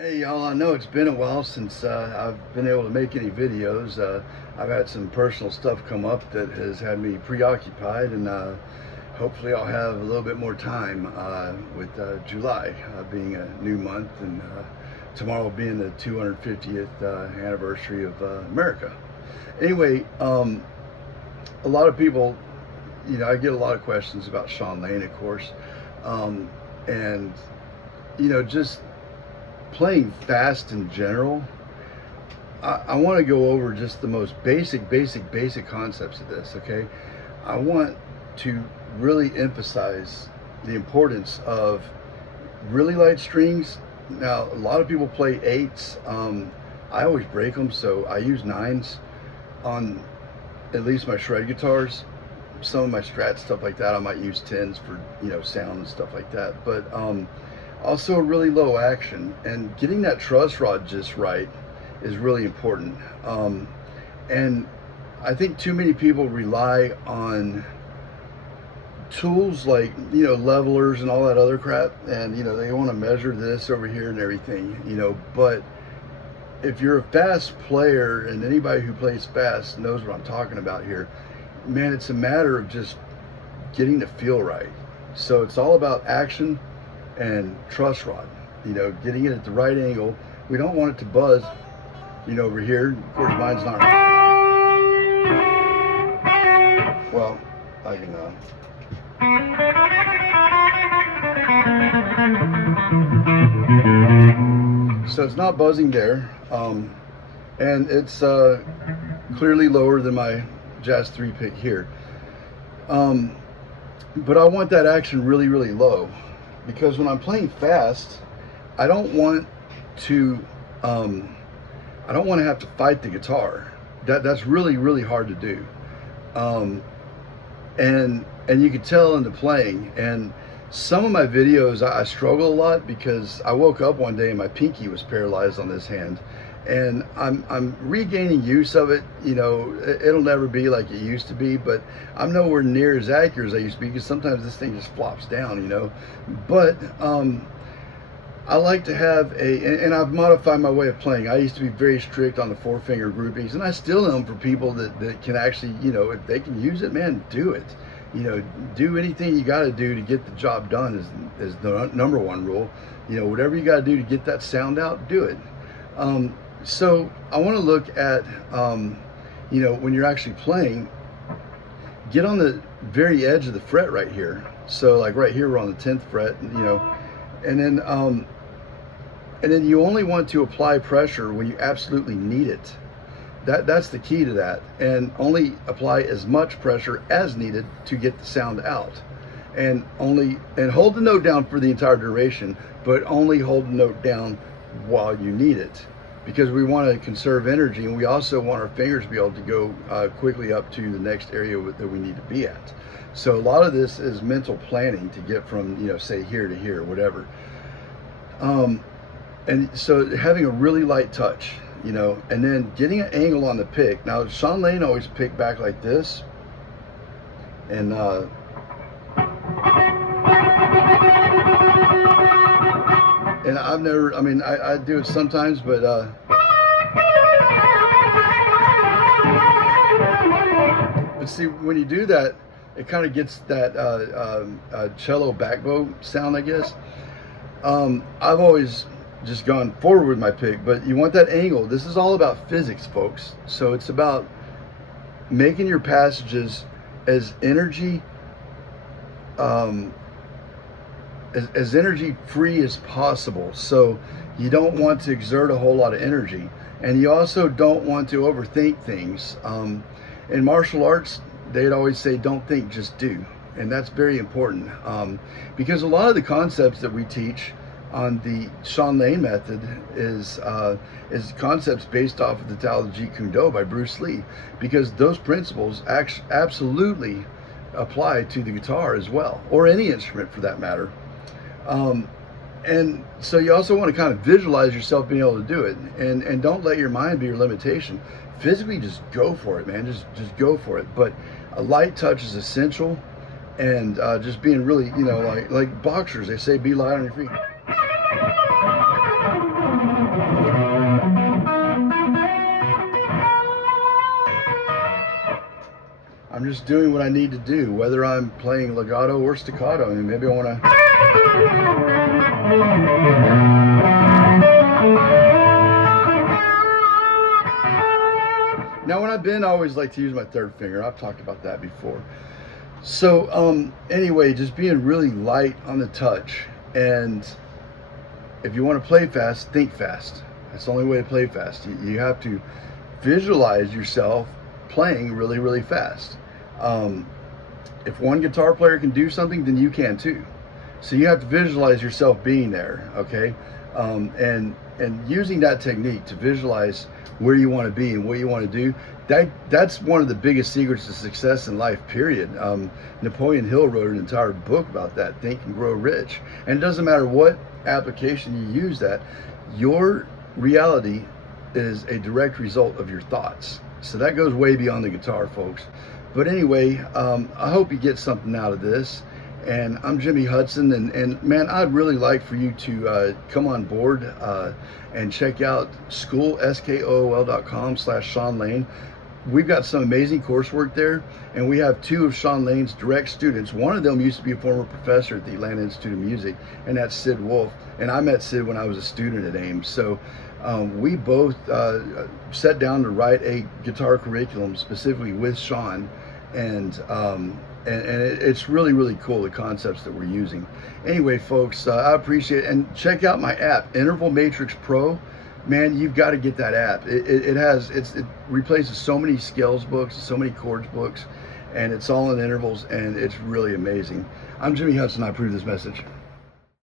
Hey y'all, I know it's been a while since I've been able to make any videos. I've had some personal stuff come up that has had me preoccupied, and hopefully I'll have a little bit more time with July being a new month, and tomorrow being the 250th anniversary of America. Anyway, a lot of people, I get a lot of questions about Shawn, of course, and just playing fast in general. I want to go over just the most basic concepts of this. Okay, I want to really emphasize the importance of really light strings. Now, a lot of people play eights. I always break them, so I use nines on at least my shred guitars. Some of my Strat stuff like that, I might use tens for sound and stuff like that. But also a really low action, and getting that truss rod just right is really important. And I think too many people rely on tools like levelers and all that other crap, and they want to measure this over here and everything, but if you're a fast player, and anybody who plays fast knows what I'm talking about here, man, it's a matter of just getting the feel right. So it's all about action and truss rod, getting it at the right angle. We don't want it to buzz, over here. Of course, mine's not. Well, I can. So it's not buzzing there, and it's clearly lower than my Jazz 3 pick here. But I want that action really, really low, because when I'm playing fast, I don't want to have to fight the guitar. That's really, really hard to do. And you can tell in the playing. And some of my videos, I struggle a lot because I woke up one day and my pinky was paralyzed on this hand, and I'm regaining use of it. It'll never be like it used to be, but I'm nowhere near as accurate as I used to be, because sometimes this thing just flops down, but I like to have and I've modified my way of playing. I used to be very strict on the 4-finger groupings, and I still am for people that can actually, if they can use it, man, do it. Do anything you got to do to get the job done is the number one rule. Whatever you got to do to get that sound out, do it. So I want to look at, when you're actually playing, get on the very edge of the fret right here. So like right here, we're on the 10th fret, and then you only want to apply pressure when you absolutely need it. That's the key to that, and only apply as much pressure as needed to get the sound out, and hold the note down for the entire duration, but only hold the note down while you need it, because we want to conserve energy, and we also want our fingers to be able to go quickly up to the next area that we need to be at. So a lot of this is mental planning to get from say here to here, whatever. And so having a really light touch, and then getting an angle on the pick. Now, Shawn always picked back like this, and I've never, I do it sometimes, but see, when you do that, it kind of gets that cello backbow sound, I guess. I've always just gone forward with my pick, but you want that angle. This is all about physics, folks. So it's about making your passages as energy as energy free as possible. So you don't want to exert a whole lot of energy, and you also don't want to overthink things. In martial arts, they'd always say, don't think, just do. And that's very important, because a lot of the concepts that we teach on the Shawn method is concepts based off of the Tao Te Jeet Kune Do by Bruce Lee, because those principles absolutely apply to the guitar as well, or any instrument for that matter. And so you also want to kind of visualize yourself being able to do it, and don't let your mind be your limitation. Physically, just go for it, man. Just go for it. But a light touch is essential, and just being really, like boxers, they say, be light on your feet. just doing what I need to do, whether I'm playing legato or staccato. I mean, maybe I want to. Now, when I bend, I always like to use my third finger. I've talked about that before. So, anyway, just being really light on the touch. And if you want to play fast, think fast. That's the only way to play fast. You have to visualize yourself playing really, really fast. If one guitar player can do something, then you can too. So you have to visualize yourself being there, okay? And using that technique to visualize where you want to be and what you want to do, that's one of the biggest secrets to success in life, period. Napoleon Hill wrote an entire book about that, Think and Grow Rich. And it doesn't matter what application you use that, your reality is a direct result of your thoughts. So that goes way beyond the guitar, folks. But anyway, I hope you get something out of this. And I'm Jimmy Hudson, and man, I'd really like for you to come on board and check out skool.com/Shawn Lane. We've got some amazing coursework there, and we have 2 of Shawn Lane's direct students. One of them used to be a former professor at the Atlanta Institute of Music, and that's Sid Wolf. And I met Sid when I was a student at Ames. So we both sat down to write a guitar curriculum specifically with Shawn, and it's really, really cool, the concepts that we're using. Anyway, folks, I appreciate it. And check out my app, Interval Matrix Pro. Man, you've got to get that app. It replaces so many scales books, so many chords books, and it's all in intervals, and it's really amazing. I'm Jimmy Hudson. I approve this message.